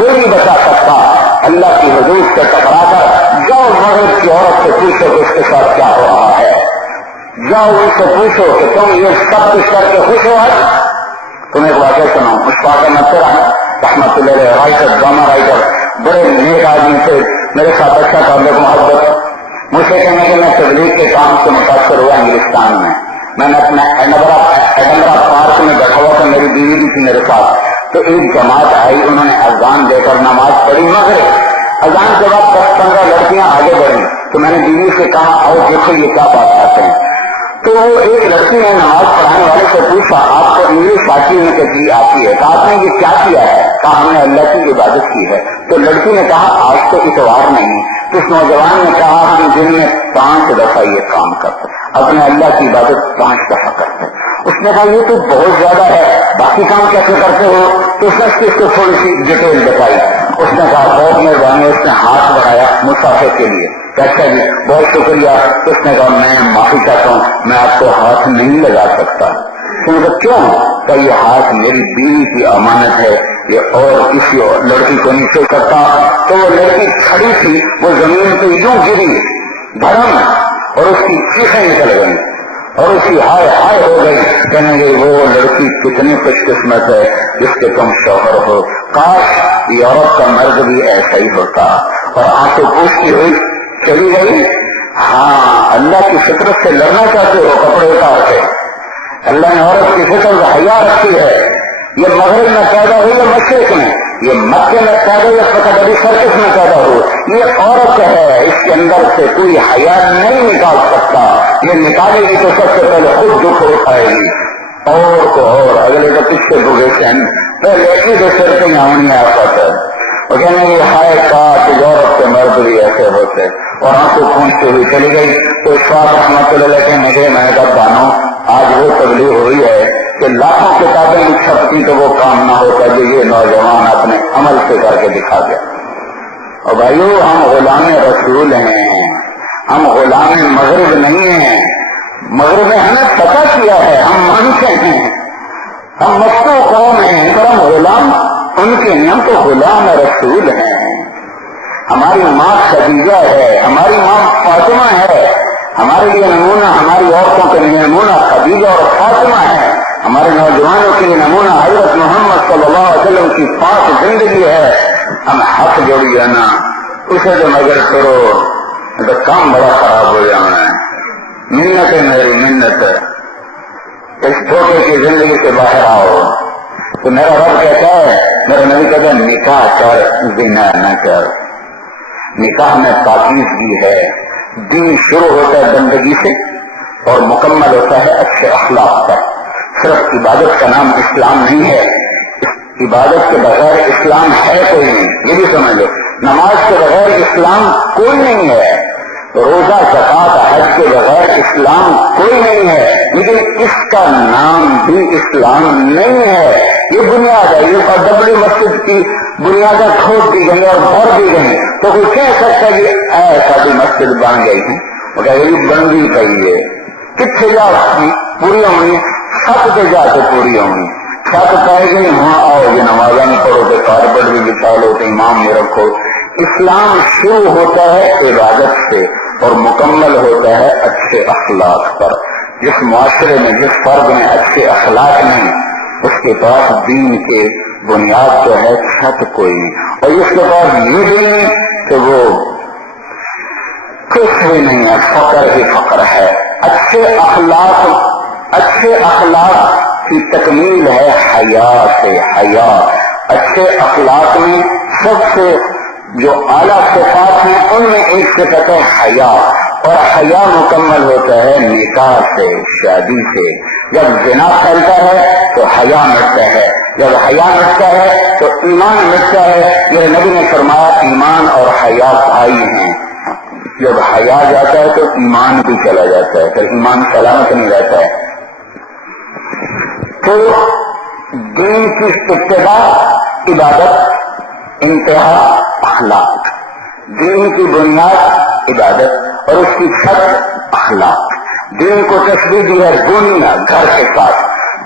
کوئی نہیں بچا سکتا اللہ کی حدود سے ٹکرا کر جاؤ مغرب کی عورت سے پوچھو کہ اس کے ساتھ کیا ہو رہا ہے، جاؤ ان سے پوچھو کہ تم یہ سب کچھ کر کے خوش ہو ہے۔ تمہیں ایک واقعہ سناؤں، مشتاق احمد رحمۃ اللہ علیہ، رائٹر، ڈرامہ رائٹر، بڑے نیک آدمی تھے، میرے ساتھ اچھا تعلق محبت، مجھ سے کہنے کہ میں تبلیغ کے کام سے متاثر ہوا انگلستان میں نے اپنا ایڈنبرا پارک میں بیٹھا ہوا تھا، میری بیوی بھی تھی میرے ساتھ، تو ایک جماعت آئی، انہوں نے اذان دے کر نماز پڑھی مغرب، اذان کے بعد 10-15 لڑکیاں آگے بڑھی، تو میں نے بیوی سے کہا آؤ دیکھو یہ کیا بات کرتے ہیں، تو ایک لڑکی نے نماز پڑھانے والے سے پوچھا آپ کو انگلش آتی ہے؟ کہ جی آتی ہے۔ کہا آپ نے یہ کیا کیا ہے؟ کہا ہم نے اللہ کی عبادت کی ہے۔ تو لڑکی نے کہا آج تو اتوار نہیں۔ تو اس نوجوان نے کہا ہم دن میں 5 دفعہ یہ کام کرتے، اپنے اللہ کی عبادت 5 دفعہ کرتے۔ اس نے کہا یہ تو بہت زیادہ ہے، باقی کام کیسے کرتے ہو؟ تو اس نے اس کو تھوڑی سی ڈیٹیل بتائی۔ اس نے کہا بہت مہربانی، اس نے ہاتھ بڑھایا مسافر کے لیے، اچھا جی بہت شکریہ۔ اس نے کہا میں معافی چاہتا ہوں، میں آپ کو ہاتھ نہیں لگا سکتا۔ کیوں؟ کہ یہ ہاتھ میری بیوی کی امانت ہے، یہ اور کسی اور لڑکی کو نہیں چھو سکتا۔ تو وہ لڑکی کھڑی تھی، وہ زمین پہ یوں گری دھڑم، اور اس کی چیخیں نکل گئی اور اس کی ہائے ہائے ہو گئی، کہنے گئی وہ لڑکی کتنی خوش قسمت ہے جس کے تم شوہر ہو، کاش یہ عورت کا مرد بھی ایسا ہی ہوتا۔ اور آنکھیں پوچھتی ہوئی چلی گئی۔ ہاں اللہ کی فطرت سے لڑنا چاہتے ہو، کپڑے اتار کے۔ اللہ نے عورت کی فطرت کا حیا رکھی ہے۔ یہ مغرب میں پیدا ہوئی ہے، مشرق میں، یہ مکے میں پیدا ہوئی، ابھی سرکس میں پیدا ہو، یہ عورت ہے، اس کے اندر سے کوئی حیا نہیں نکال سکتا۔ یہ نکالے گی تو سب سے پہلے خود دکھ اٹھائے گی، اور کو اور اگلے کا پیچھے بھگیشن پہلے ایک ہی سر پہ آنی آتا ہے۔ وہ کہنے یہ ہائے کاش عورت کے مرد بھی ایسے ہوتے، اور آنکھوں پہنچتے ہوئی چلی گئی۔ تو شاہ رحمۃ اللہ کے مجھے میں نے کہا بانو آج وہ تبلیغ ہوئی ہے کہ لاکھوں کتابیں بھی چھپتی تو وہ کام نہ ہوتا جو یہ نوجوان اپنے عمل سے کر کے دکھا گیا۔ اور بھائیو ہم غلام رسول ہیں، ہم غلام مغرب نہیں ہیں۔ مغرب نے ہمیں پتہ کیا ہے، ہم مانتے ہیں، ہم مفتو قوم ہیں، پر ہم غلام ان کے نہیں، ہم تو غلام رسول ہیں۔ ہماری ماں خدیجہ ہے، ہماری ماں فاطمہ ہے، ہمارے لیے نمونہ، ہماری عورتوں کے لیے نمونہ خدیجہ اور فاطمہ ہے، ہمارے نوجوانوں کے لیے نمونہ حضرت محمد صلی اللہ علیہ وسلم کی پاک زندگی ہے۔ ہم ہاتھ جوڑیے نا، اسے جو مگر کرو تو کام بڑا خراب ہو جانا ہے۔ منت ہے میری منت ہے، اس دھوکے کی زندگی سے باہر آؤ۔ تو میرا رب کہتا ہے، میرا نبی کہتا ہے نکاح کر، زنا نہ کر۔ نکاح میں پاکیزگی ہے۔ دین شروع ہوتا ہے بندگی سے اور مکمل ہوتا ہے اچھے اخلاق پر۔ صرف عبادت کا نام اسلام نہیں ہے، عبادت کے بغیر اسلام ہے کوئی نہیں، یہ بھی سمجھ لو۔ نماز کے بغیر اسلام کوئی نہیں ہے، روزہ زکوٰۃ حج کے بغیر اسلام کوئی نہیں ہے، لیکن اس کا نام بھی اسلام نہیں ہے۔ یہ بنیاد ہے، یہ ڈبلی مسجد کی بنیادیں کھود دی گئی اور بھر دی گئی، تو کوئی کہہ سکتا ہے کہ ایسا بھی مسجد بن گئی ہے، مگر بن بھی گئی ہے، کتنے جا پوری ہونی، چھت پہ جا کے پوری ہونی، چھت پائے گئی وہاں آؤ گے، نمازاں پڑھو گے، کارپیٹ بھی بچھا لو، تو امام میں رکھو۔ اسلام شروع ہوتا ہے عبادت سے اور مکمل ہوتا ہے اچھے اخلاق پر۔ جس معاشرے میں، جس فرد میں اچھے اخلاق نہیں، اس کے پاس دین کے بنیاد جو ہے چھت کوئی نہیں، اور اس کے پاس یہ بھی نہیں کہ وہ کچھ بھی نہیں ہے، فقر ہی فقر ہے۔ اچھے اخلاق کی تکمیل ہے حیا سے۔ حیا اچھے اخلاق میں سب سے جو اعلیٰ صفات ہیں ان میں ایک صفت ہے حیا، اور حیا مکمل ہوتا ہے نکاح سے، شادی سے۔ جب زنا پھیلتا ہے تو حیا مٹتا ہے، جب حیا مٹتا ہے تو ایمان مٹتا ہے۔ یہ نبی نے فرمایا ایمان اور حیا بھائی ہیں، جب حیا جاتا ہے تو ایمان بھی چلا جاتا ہے، پھر ایمان سلامت نہیں رہتا ہے۔ تو دین کی ابتدا عبادت، انتہا اخلاق۔ دین کی بنیاد عبادت اور اس کی چھت اخلاق۔ دین کو تشبیہ دی ہے دنیا گھر کے ساتھ،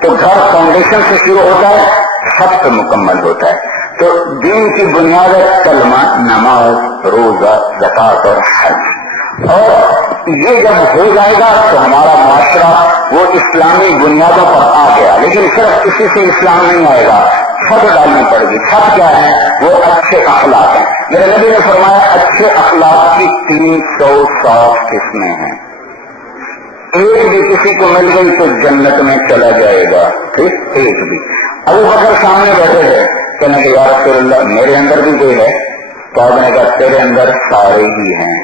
تو گھر فاؤنڈیشن سے شروع ہوتا ہے، چھت پہ مکمل ہوتا ہے۔ تو دین کی بنیاد ہے کلمہ، نماز، روزہ، زکوٰۃ اور حج. اور یہ جب ہو جائے گا تو ہمارا معاشرہ وہ اسلامی بنیادوں پر آ گیا. لیکن صرف کسی سے اسلام نہیں آئے گا، چھت ڈالنی پڑے گی. چھت کیا ہے؟ وہ اچھے اخلاق ہیں. میرے نبی نے فرمایا اچھے اخلاق کی 360 قسمیں ہیں. ایک بھی کسی کو مل گئی تو جنت میں چلا جائے گا. ٹھیک، ایک بھی. ابو بکر سامنے بیٹھے تھے، کہنے کہ یا رسول اللہ میرے اندر بھی کوئی ہے؟ تو آپ نے کہا تیرے اندر سارے ہی ہیں.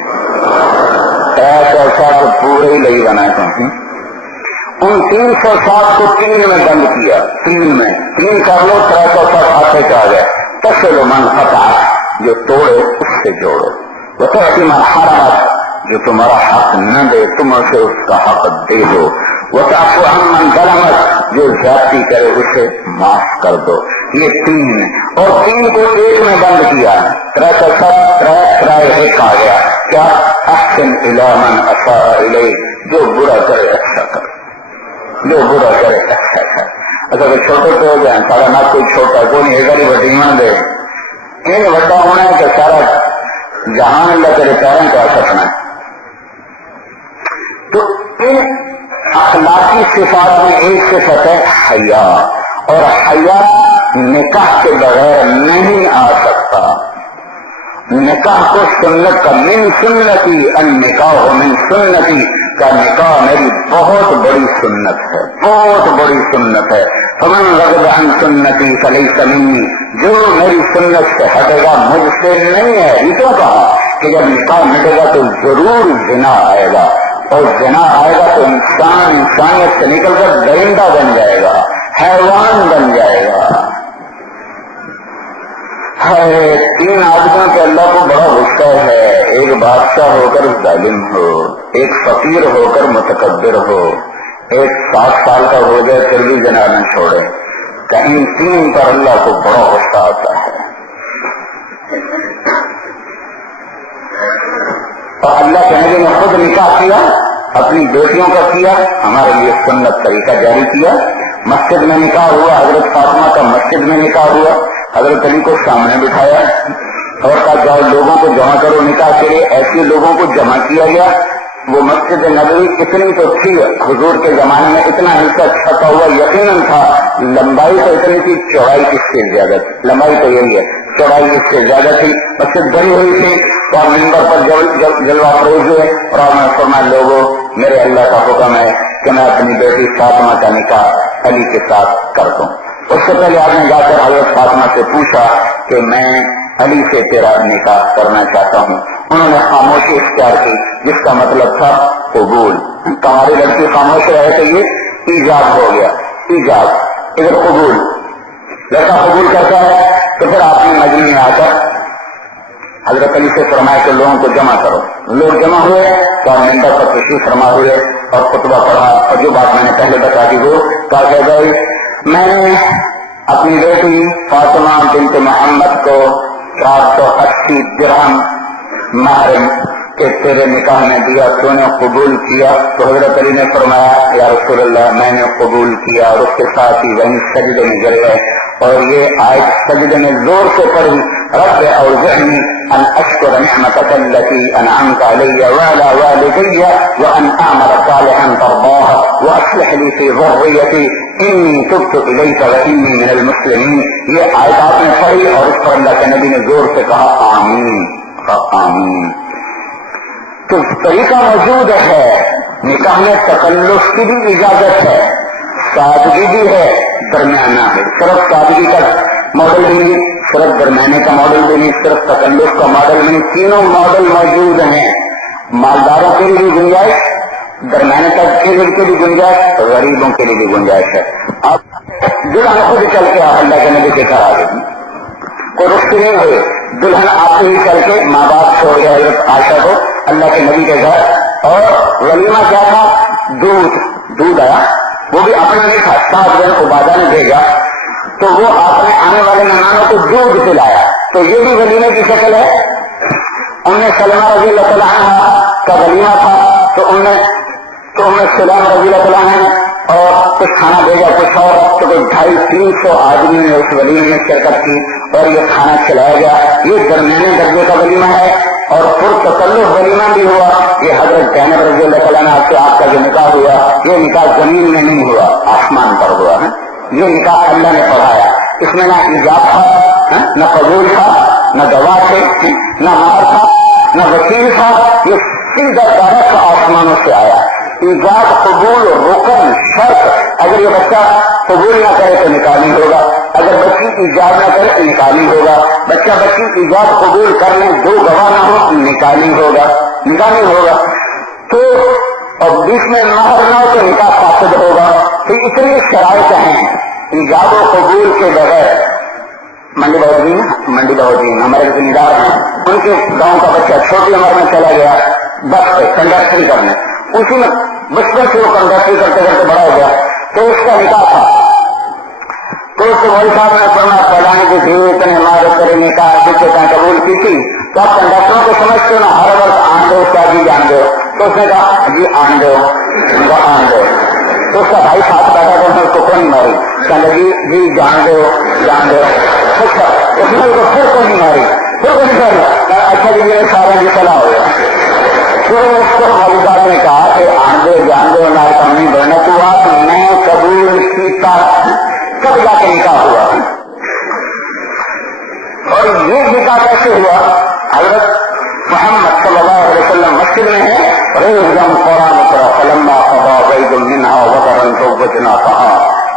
ایسا تو پورے ہی لئی بنا تم. ان 360 کو 3 میں بند کیا. 3 کر لو، 360 ہاتھے کا گیا. تصل من قطع، جو توڑے اس سے جوڑو. وتأتی من حرمت، جو تمہارا حق نہ دے تم اسے اس کا حق دے دو. وتعفو عن من ظلمت، جو زیادتی کرے اسے معاف کر دو. یہ 3 اور 3 کو 1 میں بند کیا. 3 آ گیا. کیا؟ احسن الی من اساء الیک، جو برا کرے اچھا کر، جو برا کرے اچھا کر. اچھا کہ چھوٹے تو ہو جائیں، سارا نہ کوئی چھوٹا کوئی نہیں، ایک بڑی ایمان دے. یہ بڑا ہونا ہے کہ سارا جہان اللہ تیرے پیروں کا سپنا ہے. تو ان اخلاقی صفات میں ایک صفت ہے حیا، اور حیا نکاح کے بغیر نہیں آ سکتا. نکاح کو سنت کا، من سنتی النکاح من سنتی کا، نکاح میری بہت بڑی سنت ہے، بہت بڑی سنت ہے. فمن رغب عن سنتی فلیس منی، جو میری سنت سے ہٹے گا مجھ سے نہیں ہے. یہ کیوں کہا کہ جب نکاح مٹے گا تو ضرور زنا آئے گا، اور زنا آئے گا تو انسان انسانیت سے نکل کر درندہ بن جائے گا، حیوان بن جائے گا. 3 آدمیوں پہ اللہ کو بڑا غصہ ہے. ایک بادشاہ ہو کر ظالم ہو، ایک فقیر ہو کر متکبر ہو، ایک 60 سال کا ہو جائے پھر بھی زنا نہ چھوڑے. کہیں 3 پر اللہ کو بڑا غصہ آتا ہے. اور اللہ کے نبی نے خود نکاح کیا، اپنی بیٹیوں کا کیا، ہمارے لیے سنت طریقہ جاری کیا. مسجد میں نکاح ہوا، حضرت فاطمہ کا مسجد میں نکاح ہوا. حضرت علی کو سامنے بٹھایا اور کہا جاؤ لوگوں کو جمع کرو نکاح کے لیے. ایسے لوگوں کو جمع کیا گیا. وہ مسجد نبوی اتنی تو تھی، حضور کے زمانے میں اتنا حصہ چھپا ہوا یقیناً تھا. لمبائی تو اتنی تھی، چوڑائی اس سے زیادہ تھی. لمبائی تو یہی ہے، چوڑائی اس سے زیادہ تھی. مسجد بنی ہوئی تھی. تو آپ ممبر پر جلوہ افروز ہوئے اور آپ نے فرمایا لوگوں میرے اللہ کا حکم ہے کہ میں اپنی بیٹی فاطمہ کا نکاح علی کے ساتھ کر دوں. اس سے پہلے آپ نے جا کر حضرت فاطمہ سے پوچھا کہ میں علی سے تیرا نکاح کرنا چاہتا ہوں. انہوں نے خاموشی اختیار کی، جس کا مطلب تھا قبول. تمہاری لڑکی خاموش رہے تو یہ ایجاب ہو گیا. ایجاب ادھر قبول، لڑکا قبول کرتا ہے. تو پھر آپ نے مجلس میں آ کر حضرت علی سے فرمایا کہ لوگوں کو جمع کرو. لوگ جمع ہوئے تو ممبر پر تشریف فرما ہوئے اور خطبہ پڑھا. اور جو بات میں نے پہلے بتا دی وہ کہا کہ بھائی میں نے اپنی بیٹی فاطمہ بنت محمد کو 480 درہم مہر کے تیرے نکاح میں دیا، تو نے قبول کیا. تو حضرت علی نے فرمایا یا رسول اللہ میں نے قبول کیا. اور اس کے ساتھ ہی وہیں سجدے میں گر گئے. اور یہ آیت سجدے میں زور سے پڑھی، رب اوزعنی ان اشکر نعمتک التی انعمت علی وعلی والدی وان اعمل صالحا ترضاہ واصلح لی فی ذریتی انی تبت الیک وانی من المسلمین. یہ آیت آپ نے پڑھی اور اس پر اللہ کے نبی نے زور سے کہا آمین، آمین. تو طریقہ موجود ہے. نکاح میں تکلف کی بھی اجازت ہے، سادگی بھی ہے، درمیانہ ہے. صرف سادگی کا ماڈل بھی نہیں، صرف درمیانے کا ماڈل بھی نہیں، صرف تکلف کا ماڈل بھی نہیں. تینوں ماڈل موجود ہیں. مالداروں کے لیے بھی گنجائش، درمیانے تک کے بھی گنجائش، غریبوں کے لیے بھی گنجائش ہے. آپ دلہن خود چل کے آپ اللہ کے نبی کے کرا دیں، کوئی رخصتی نہیں ہوئی. دلہن آپ ہی چل کے ماں باپ چھوڑ گیا حضرت عائشہ کو اللہ کے نبی کے گھر. اور ولیمہ کیا تھا؟ دودھ آیا، وہ بھی اپنا نہیں تھا، 7 دن عبادہ نے بھیجا تو وہ آپ نے آنے والے مہمانوں کو دودھ پلایا. تو یہ بھی ولیمے کی شکل ہے. سلمہ رضی اللہ عنہ کا ولیمہ تھا تو سلام رضی اللہ عنہ اور کچھ کھانا بھیجا کچھ اور، تو کوئی 250-300 آدمی نے اس ولیمے میں شرکت کی اور یہ کھانا کھلایا گیا. یہ درمیانے درجے کا ولیمہ ہے اور پرتکلف ولیمہ بھی ہوا. یہ حضرت زینب رضی اللہ تعالیٰ عنہا سے آپ کا جو نکاح ہوا، یہ نکاح زمین میں نہیں ہوا، آسمان پر ہوا ہے. یہ نکاح اللہ نے پڑھایا. اس میں نہ ایجاب تھا، نہ قبول تھا، نہ گواہ تھے، نہ مہر تھا، نہ وکیل تھا. یہ سیدھا ڈائریکٹ آسمانوں سے آیا. ایجاب قبول رکن شرط، اگر یہ بچہ قبول نہ کرے تو نکاح نہیں ہوگا، اگر بچی ایجاب نہ کرے تو نکاح نہیں ہوگا. بچہ بچی ایجاب قبول کر لیں، 2 گواہ نہ ہو، نکاح نہیں ہوگا، نکاح نہیں ہوگا. تو اور بیچ میں مہر نہ ہو تو نکاح فاسد ہوگا. تو اتنی شرائط ہیں ایجاب و قبول کے بغیر. منڈی بہودین ہمارے ذمہ دار ہیں، ان کے گاؤں کا بچہ چھوٹی عمر میں چلا گیا بس پہ کنڈکٹری کرنے، اسی میں بچپن سے وہ کنڈکٹری کرتے کرتے بڑا ہو گیا. تو اس کا نکاح تھا. تو اس کے بھائی صاحب نے فرمایا پلانے کی تھی اتنے ہمارے کرے نکاح کسی کا قبول کی تھی. تو آپ کنڈکٹروں کو سمجھتے ہو نا، ہر وقت آن دو شادی جان دو. تو اس نے کہا جی آن دو آن دو. تو اس کا بھائی ساتھ بیٹھا تھا، اس کو کون ماری، کہنے جی جان دو جان دو. اچھا اس نے پھر کو نہیں ماری، پھر کو نہیں ماری. اچھا جی میرے سارے کی صلاح ہو گیا. تو اس کو والدہ نے کہا کہ آن دو جان دو نہ کمی بڑھنا تو آپ میں قبول کیتا. کب جا کے نکاح ہوا؟ اور یہ نکاح کیسے ہوا؟ حضرت محمد صلی اللہ علیہ وسلم مسجد میں ہے، ریزم قرآن اقرا فلما قضا زید منها وطرا زوجناکہا.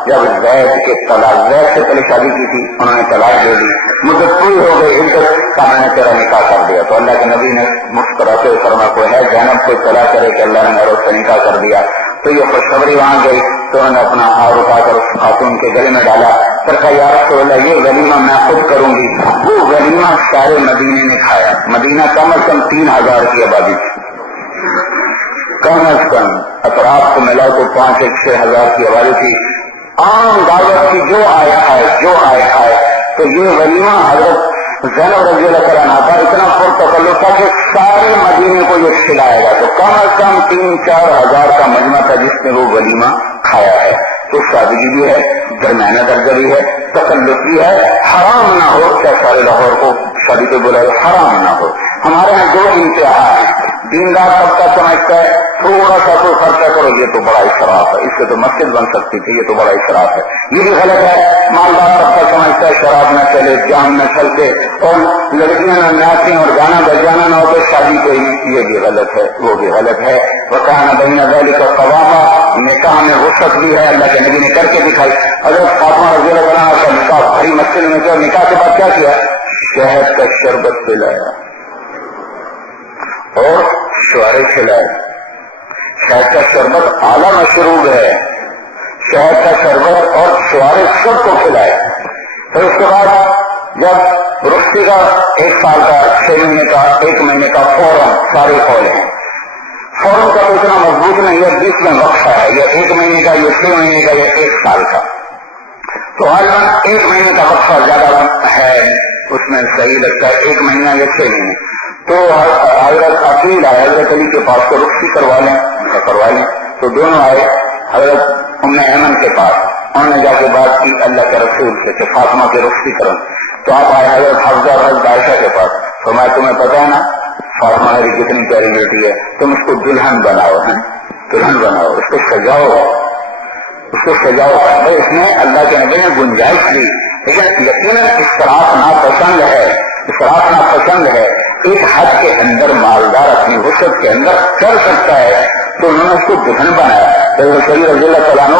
جب زید کے طلاق، زید سے پہلے شادی کی تھی، انہوں نے طلاق دے دی، مدت پوری ہو گئی، عدت کا میں نے تیرا نکاح کر دیا. تو اللہ کے نبی نے مسکراتے ہوئے فرمایا کوئی ہے زینب کو اطلاع کرے کہ اللہ نے میرے اس سے نکاح کر دیا. تو یہ خوشخبری وہاں گئی تو انہوں نے اپنا ہار اٹھا کر اس خاتون کے گلے میں ڈالا. پھر کہا یا رسول اللہ یہ ولیمہ میں خود کروں گی. وہ ولیمہ سارے مدینے نے کھایا. مدینہ کم از کم 3000 کی آبادی تھی، کم از کم اطراف کو ملا تو 5-6 ہزار کی آبادی تھی. عام دعوت کی جو آئے آئے. تو یہ ولیمہ حضرت زینب رضی اللہ تعالیٰ عنہ کا اتنا پرتکلف تھا کہ سارے مدینے کو یہ کھلایا گیا. تو کم از کم 3-4 ہزار کا مجمع تھا جس نے وہ ولیمہ کھایا ہے. تو سادگی بھی ہے، درمیانہ درجہ بھی ہے، تکلف بھی ہے، حرام نہ ہو. کیا سارے لاہور کو شادی پہ بولا حرام نہ ہو. ہمارے یہاں 2 انتہا ہیں. دیندار طبقہ سمجھتا ہے تھوڑا سا تو خرچہ کرو یہ تو بڑا اسراف ہے، اس سے تو مسجد بن سکتی تھی، یہ تو بڑا اسراف ہے. یہ بھی غلط ہے. مالدار طبقہ سمجھتا ہے شراب نہ چلے، جام نہ چلتے اور لڑکیاں نہ ناچیں اور گانا بجانا نہ ہو تو شادی کوئی نہیں، یہ بھی غلط ہے، وہ بھی غلط ہے. وکان بین ذلک قواما. نکاح میں وسعت بھی ہے، اللہ کے نبی نے کر کے دکھائی. حضرت فاطمہ رضی اللہ عنہا کا نکاح بھری مسجد میں کیا، نکاح کے بعد کیا کیا؟ شہد کا شربت پلایا اور شوارے کھلائے. شہد کا شربت اعلیٰ مشروب ہے. شہد کا شربت اور شوارے سب کو کھلائے. پھر اس کے بعد جب رخصتی کا 1 سال کا، 6 مہینے کا، 1 مہینے کا فوراً سارے قول ہیں. فوراً کا تو اتنا مضبوط نہیں ہے، بیچ میں وقفہ ہے، یہ 1 مہینے کا، یہ 6 مہینے کا، یہ 1 سال کا. تو غالباً 1 مہینے کا وقفہ زیادہ ہے، اس میں صحیح لگتا ہے 1 مہینہ یا 6 مہینے. تو حضرت عقیل آئے حضرت علی کے پاس تو رخصتی کروا لیں، کروا لیں. تو دونوں آئے حضرت ام ایمن کے پاس. انہوں نے جا کے بات کی اللہ کے رسول سے کہ فاطمہ کی رخصتی کروں. تو آپ آئے حضرت حفصہ اور حضرت عائشہ کے پاس. تو میں تمہیں پتا ہے نا فاطمہ میری کتنی پیاری بیٹی ہے، تم اس کو دلہن بناؤ، ہے دلہن بناؤ، اس کو سجاؤ، اس کو سجاؤ. اس میں اللہ کے نبی نے گنجائش دی. لیکن یقیناً اسراف ناپسند ہے، اسراف ناپسند ہے. ایک حد کے اندر مالدار اپنی وسعت کے اندر کر سکتا ہے، تو انہوں نے اس کو دلہن بنایا. تو رضی اللہ تعالیٰ عنہ